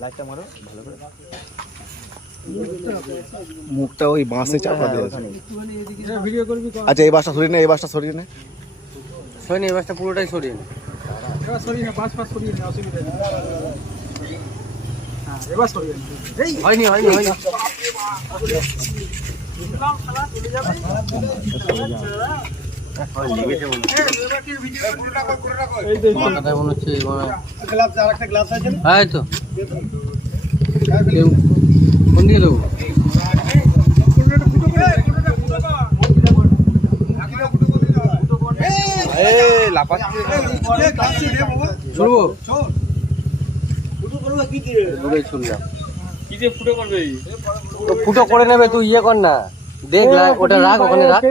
লাইটটা মারো ভালো করে। মুখটা ওই বাঁশে চাপা দিয়ে আছে। আচ্ছা এই বাসটা সরিয়ে নে, এই বাসটা সরিয়ে নে। সরিয়ে নে, এই বাসটা পুরোটাই সরিয়ে নে। এবার সরিয়ে নে, বাস সরিয়ে নে, অসুবিধা নেই। হ্যাঁ, এবার সরিয়ে নে। এই হয়নি। কথাটা মনে হচ্ছে হ্যাঁ তো কোন দিকে দেবো? ছুড়বো ফুটো করে নেবে, তুই ইয়ে কর না, দেখ ওটা রাখ, ওখানে রাখ।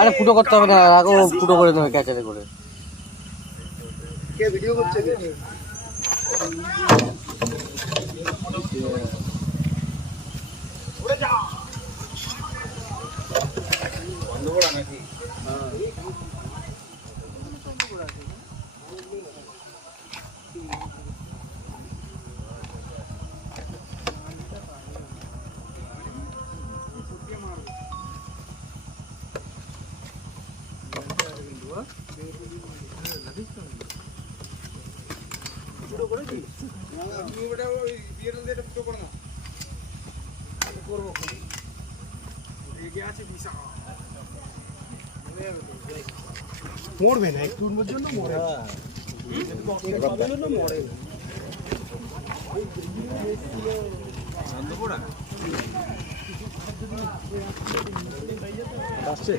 আরে ফুটো করতে হবে না, রাখো, ফুটো করে নেবে ক্যাচারে করে। মরবে না, একটুর জন্য মরে। আসছে